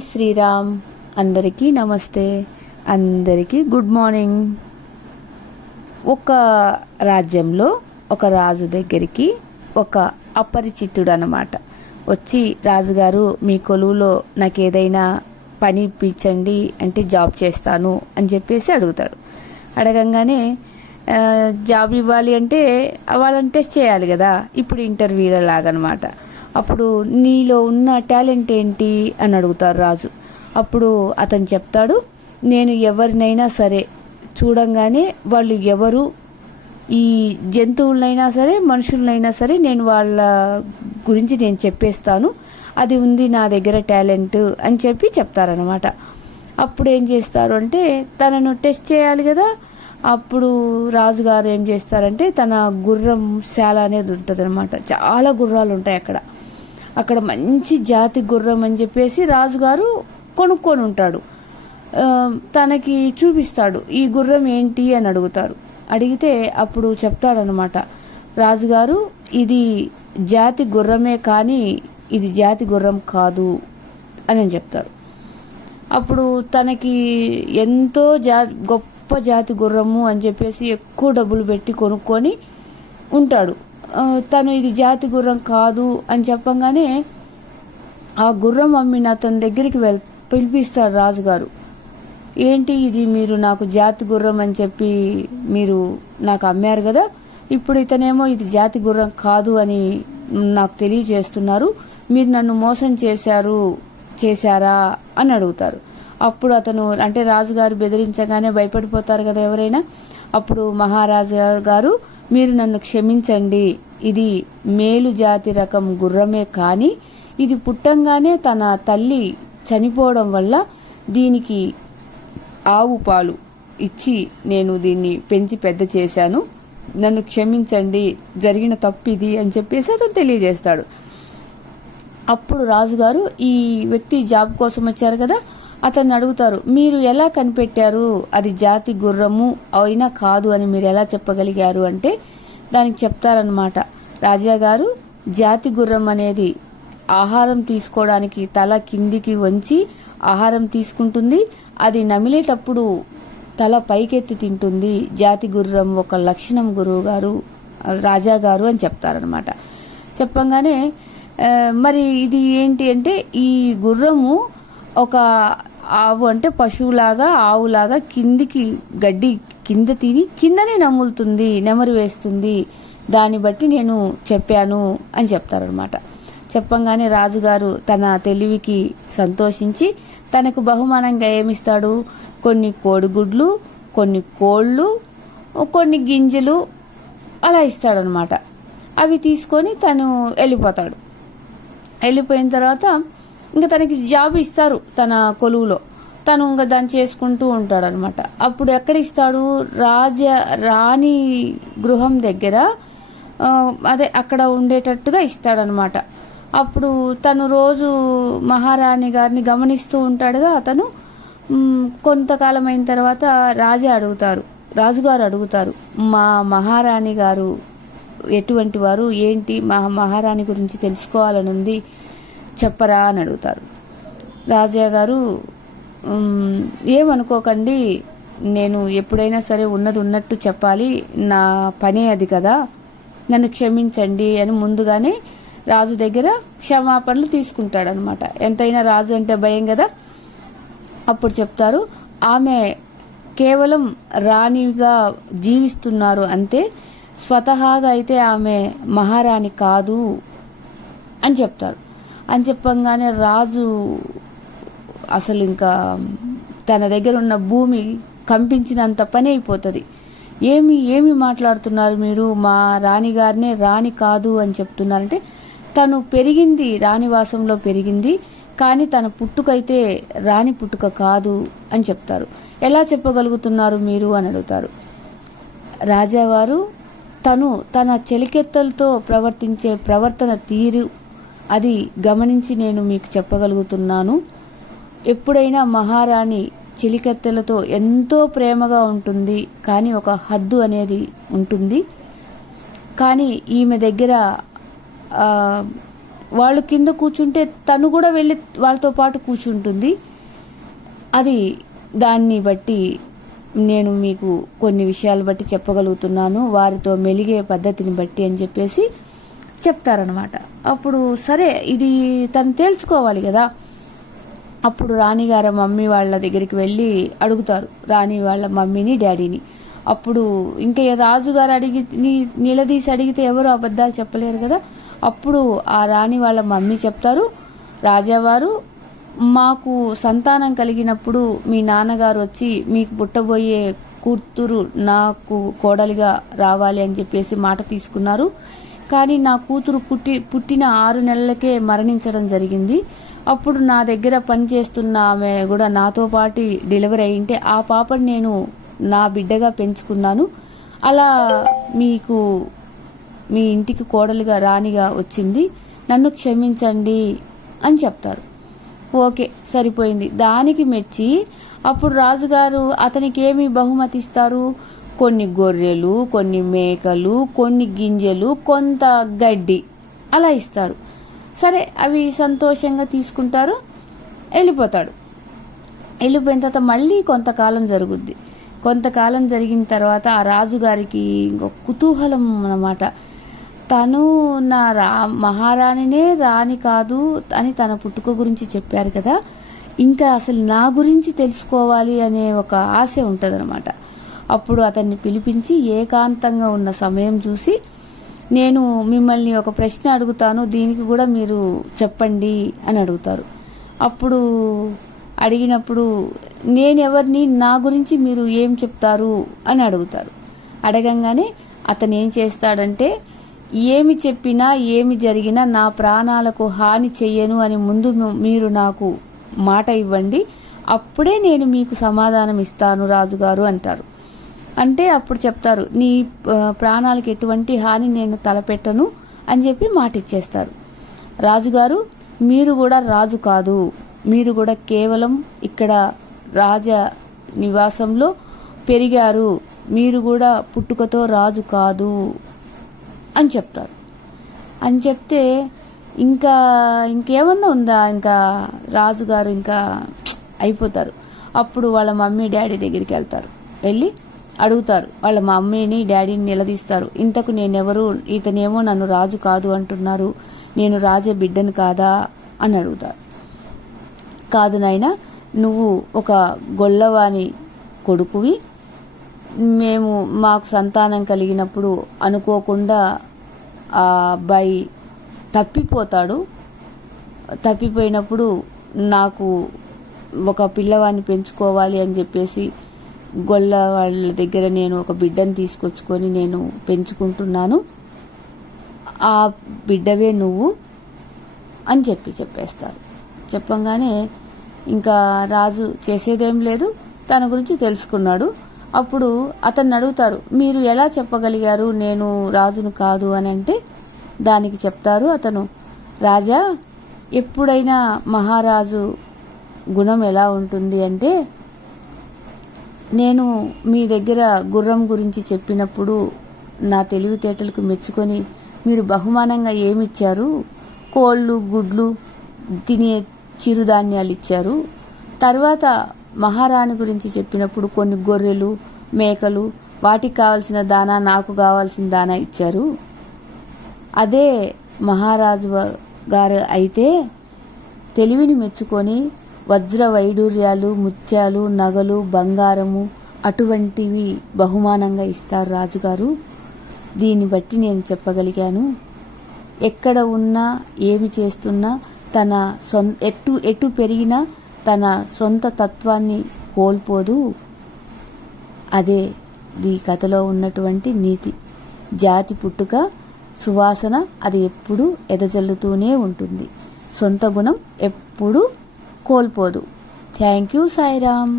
శ్రీరామ్ అందరికీ నమస్తే. అందరికీ గుడ్ మార్నింగ్. ఒక రాజ్యంలో ఒక రాజు దగ్గరికి ఒక అపరిచితుడు అనమాట వచ్చి రాజుగారు మీ కొలువులో నాకు ఏదైనా పని ఇప్పించండి అంటే జాబ్ చేస్తాను అని చెప్పేసి అడుగుతాడు. అడగంగానే జాబ్ ఇవ్వాలి అంటే వాళ్ళని టెస్ట్ చేయాలి కదా ఇప్పుడు ఇంటర్వ్యూల లాగనమాట అప్పుడు నీలో ఉన్న టాలెంట్ ఏంటి అని అడుగుతారు రాజు. అప్పుడు అతను చెప్తాడు నేను ఎవరినైనా సరే చూడంగానే వాళ్ళు ఎవరు? ఈ జంతువులనైనా సరే మనుషులనైనా సరే నేను వాళ్ళ గురించి నేను చెప్పేస్తాను. అది ఉంది నా దగ్గర టాలెంట్ అని చెప్పి చెప్తారనమాట అప్పుడు ఏం చేస్తారు అంటే తనను టెస్ట్ చేయాలి కదా. అప్పుడు రాజుగారు ఏం చేస్తారంటే తన గుర్రం శాల అనేది ఉంటుంది అనమాట చాలా గుర్రాలు ఉంటాయి అక్కడ. అక్కడ మంచి జాతి గుర్రం అని చెప్పేసి రాజుగారు కొనుక్కొని ఉంటాడు. తనకి చూపిస్తాడు ఈ గుర్రం ఏంటి? అని అడుగుతారు. అడిగితే అప్పుడు చెప్తాడనమాట రాజుగారు ఇది జాతి గుర్రమే కానీ ఇది జాతి గుర్రం కాదు అని చెప్తారు. అప్పుడు తనకి ఎంతో జా గొప్ప జాతి గుర్రము అని చెప్పేసి ఎక్కువ డబ్బులు పెట్టి కొనుక్కొని ఉంటాడు. తను ఇది జాతి గుర్రం కాదు అని చెప్పంగానే ఆ గుర్రం అమ్మిన అతని దగ్గరికి వెళ్ పిలిపిస్తాడు రాజుగారు. ఏంటి ఇది మీరు నాకు జాతి గుర్రం అని చెప్పి మీరు నాకు అమ్మారు కదా? ఇప్పుడు ఇతనేమో ఇది జాతి గుర్రం కాదు అని నాకు తెలియజేస్తున్నారు. మీరు నన్ను మోసం చేశారు చేశారా అని అడుగుతారు. అప్పుడు అతను అంటే రాజుగారు బెదిరించగానే భయపడిపోతారు కదా ఎవరైనా? అప్పుడు మహారాజా గారు మీరు నన్ను క్షమించండి. ఇది మేలు జాతి రకం గుర్రమే కానీ ఇది పుట్టంగానే తన తల్లి చనిపోవడం వల్ల దీనికి ఆవు పాలు ఇచ్చి నేను దీన్ని పెంచి పెద్ద చేశాను. నన్ను క్షమించండి జరిగిన తప్పు ఇది అని చెప్పేసి అతను తెలియజేస్తాడు. అప్పుడు రాజుగారు ఈ వ్యక్తి జాబ్ కోసం వచ్చారు కదా అతన్ని అడుగుతారు మీరు ఎలా కనిపెట్టారు? అది జాతి గుర్రము అయినా కాదు అని మీరు ఎలా చెప్పగలిగారు? అంటే దానికి చెప్తారనమాట రాజా గారు జాతి గుర్రం అనేది ఆహారం తీసుకోవడానికి తల కిందికి వంచి ఆహారం తీసుకుంటుంది. అది నమిలేటప్పుడు తల పైకెత్తి తింటుంది. జాతి గుర్రం ఒక లక్షణం గురువు గారు రాజా గారు అని చెప్తారనమాట చెప్పంగానే మరి ఇది ఏంటి అంటే ఈ గుర్రము ఒక ఆవు అంటే పశువులాగా ఆవులాగా కిందికి గడ్డి కింద తిని కిందనే నములుతుంది నెమరు వేస్తుంది. దాన్ని బట్టి నేను చెప్పాను అని చెప్తారనమాట చెప్పంగానే రాజుగారు తన తెలివికి సంతోషించి తనకు బహుమానంగా ఏమిస్తాడు? కొన్ని కోడిగుడ్లు కొన్ని కోళ్ళు కొన్ని గింజలు అలా ఇస్తాడనమాట అవి తీసుకొని తను వెళ్ళిపోతాడు. వెళ్ళిపోయిన తర్వాత ఇంకా తనకి జాబ్ ఇస్తారు తన కొలువులో. తను ఇంకా దాన్ని చేసుకుంటూ ఉంటాడు అనమాట అప్పుడు ఎక్కడ ఇస్తాడు? రాజ రాణి గృహం దగ్గర అదే అక్కడ ఉండేటట్టుగా ఇస్తాడనమాట అప్పుడు తను రోజు మహారాణి గారిని గమనిస్తూ ఉంటాడుగా అతను. కొంతకాలం అయిన తర్వాత రాజా అడుగుతారు. రాజుగారు అడుగుతారు మా మహారాణి గారు ఎటువంటి వారు? ఏంటి? మా మహారాణి గురించి తెలుసుకోవాలని ఉంది చెప్పరా అని అడుగుతారు. రాజయ్య గారు ఏమనుకోకండి నేను ఎప్పుడైనా సరే ఉన్నది ఉన్నట్టు చెప్పాలి నా పనే అది కదా నన్ను క్షమించండి అని ముందుగానే రాజు దగ్గర క్షమాపణలు తీసుకుంటాడనమాట ఎంతైనా రాజు అంటే భయం కదా? అప్పుడు చెప్తారు ఆమె కేవలం రాణిగా జీవిస్తున్నారు అంతే స్వతహాగా అయితే ఆమె మహారాణి కాదు అని చెప్తారు. అని చెప్పంగానే రాజు అసలు ఇంకా తన దగ్గర ఉన్న భూమి కంపించినంత పని అయిపోతుంది. ఏమి ఏమి మాట్లాడుతున్నారు మీరు? మా రాణిగారినే రాణి కాదు అని చెప్తున్నారంటే తను పెరిగింది రాణివాసంలో పెరిగింది కానీ తన పుట్టుకైతే రాణి పుట్టుక కాదు అని చెప్తారు. ఎలా చెప్పగలుగుతున్నారు మీరు అని అడుగుతారు. రాజావారు తను తన చెలికెత్తలతో ప్రవర్తించే ప్రవర్తన తీరు అది గమనించి నేను మీకు చెప్పగలుగుతున్నాను. ఎప్పుడైనా మహారాణి చిలికత్తెలతో ఎంతో ప్రేమగా ఉంటుంది కానీ ఒక హద్దు అనేది ఉంటుంది. కానీ ఈమె దగ్గర వాళ్ళు కింద కూర్చుంటే తను కూడా వెళ్ళి వాళ్ళతో పాటు కూర్చుంటుంది. అది దాన్ని బట్టి నేను మీకు కొన్ని విషయాలు బట్టి చెప్పగలుగుతున్నాను. వారితో మెలిగే పద్ధతిని బట్టి అని చెప్పేసి చెప్తారనమాట అప్పుడు సరే ఇది తను తేల్చుకోవాలి కదా. అప్పుడు రాణిగారు మమ్మీ వాళ్ళ దగ్గరికి వెళ్ళి అడుగుతారు రాణి వాళ్ళ మమ్మీని డాడీని. అప్పుడు ఇంకా రాజుగారు అడిగి నీ- నిలదీసి అడిగితే ఎవరు అబద్ధాలు చెప్పలేరు కదా. అప్పుడు ఆ రాణి వాళ్ళ మమ్మీ చెప్తారు రాజావారు మాకు సంతానం కలిగినప్పుడు మీ నాన్నగారు వచ్చి మీకు పుట్టబోయే కూతురు నాకు కోడలిగా రావాలి అని చెప్పేసి మాట తీసుకున్నారు. కానీ నా కూతురు పుట్టి పుట్టిన ఆరు నెలలకే మరణించడం జరిగింది. అప్పుడు నా దగ్గర పనిచేస్తున్న ఆమె కూడా నాతో పాటు డెలివరీ అయింటే ఆ పాపని నేను నా బిడ్డగా పెంచుకున్నాను. అలా మీకు మీ ఇంటికి కోడలుగా రాణిగా వచ్చింది. నన్ను క్షమించండి అని చెప్తారు. ఓకే సరిపోయింది. దానికి మెచ్చి అప్పుడు రాజుగారు అతనికి ఏమి బహుమతి ఇస్తారు కొన్ని గొర్రెలు కొన్ని మేకలు కొన్ని గింజలు కొంత గడ్డి అలా ఇస్తారు. సరే అవి సంతోషంగా తీసుకుంటారు వెళ్ళిపోతాడు. వెళ్ళిపోయిన తర్వాత మళ్ళీ కొంతకాలం జరుగుద్ది. కొంతకాలం జరిగిన తర్వాత ఆ రాజుగారికి ఇంకొక కుతూహలం అన్నమాట. తను నా రా మహారాణినే రాణి కాదు అని తన పుట్టుక గురించి చెప్పారు కదా. ఇంకా అసలు నా గురించి తెలుసుకోవాలి అనే ఒక ఆశ ఉంటుందన్నమాట. అప్పుడు అతన్ని పిలిపించి ఏకాంతంగా ఉన్న సమయం చూసి నేను మిమ్మల్ని ఒక ప్రశ్న అడుగుతాను దీనికి కూడా మీరు చెప్పండి అని అడుగుతారు. అప్పుడు అడిగినప్పుడు నేనెవరిని నా గురించి మీరు ఏం చెప్తారు? అని అడుగుతారు. అడగంగానే అతను ఏం చేస్తాడంటే ఏమి చెప్పినా ఏమి జరిగినా నా ప్రాణాలకు హాని చెయ్యను అని ముందు మీరు నాకు మాట ఇవ్వండి అప్పుడే నేను మీకు సమాధానం ఇస్తాను రాజుగారు అంటారు. అంటే అప్పుడు చెప్తారు నీ ప్రాణాలకు ఎటువంటి హాని నేను తలపెట్టను అని చెప్పి మాట ఇచ్చేస్తారు రాజుగారు మీరు కూడా రాజు కాదు. మీరు కూడా కేవలం ఇక్కడ రాజ నివాసంలో పెరిగారు. మీరు కూడా పుట్టుకతో రాజు కాదు అని చెప్తారు. అని చెప్తే ఇంకా ఇంకేమన్నా ఉందా? ఇంకా రాజుగారు ఇంకా అయిపోతారు. అప్పుడు వాళ్ళ మమ్మీ డాడీ దగ్గరికి వెళ్తారు. వెళ్ళి అడుగుతారు. వాళ్ళ మమ్మీని డాడీని నిలదీస్తారు. ఇంతకు నేనెవరు? ఇతనేమో నన్ను రాజు కాదు అంటున్నారు. నేను రాజే బిడ్డను కాదా? అని అడుగుతారు. కాదు నాయన నువ్వు ఒక గొల్లవాని కొడుకువి. మేము మాకు సంతానం కలిగినప్పుడు అనుకోకుండా ఆ అబ్బాయి తప్పిపోతాడు. తప్పిపోయినప్పుడు నాకు ఒక పిల్లవాడిని పెంచుకోవాలి అని చెప్పేసి గొల్ల వాళ్ళ దగ్గర నేను ఒక బిడ్డను తీసుకొచ్చుకొని నేను పెంచుకుంటున్నాను. ఆ బిడ్డవే నువ్వు అని చెప్పి చెప్పేస్తారు. చెప్పంగానే ఇంకా రాజు చేసేదేం లేదు తన గురించి తెలుసుకున్నాడు. అప్పుడు అతన్ని అడుగుతారు మీరు ఎలా చెప్పగలిగారు నేను రాజును కాదు అని అంటే దానికి చెప్తారు అతను. రాజా ఎప్పుడైనా మహారాజు గుణం ఎలా ఉంటుంది అంటే నేను మీ దగ్గర గుర్రం గురించి చెప్పినప్పుడు నా తెలివితేటలకు మెచ్చుకొని మీరు బహుమానంగా ఏమిచ్చారు? కోళ్ళు గుడ్లు తినే చిరుధాన్యాలు ఇచ్చారు. తర్వాత మహారాణి గురించి చెప్పినప్పుడు కొన్ని గొర్రెలు మేకలు వాటికి కావాల్సిన దానా నాకు కావాల్సిన దానా ఇచ్చారు. అదే మహారాజు గారు అయితే తెలివిని మెచ్చుకొని వజ్ర వైడూర్యాలు ముత్యాలు నగలు బంగారము అటువంటివి బహుమానంగా ఇస్తారు రాజుగారు. దీన్ని బట్టి నేను చెప్పగలిగాను. ఎక్కడ ఉన్నా ఏమి చేస్తున్నా తన సొం ఎటు ఎటు పెరిగినా తన సొంత తత్వాన్ని కోల్పోదు. అదే ఈ కథలో ఉన్నటువంటి నీతి. జాతి పుట్టుక సువాసన అది ఎప్పుడూ ఎదజల్లుతూనే ఉంటుంది. సొంత గుణం ఎప్పుడూ కోల్పోదు. Thank you Sairam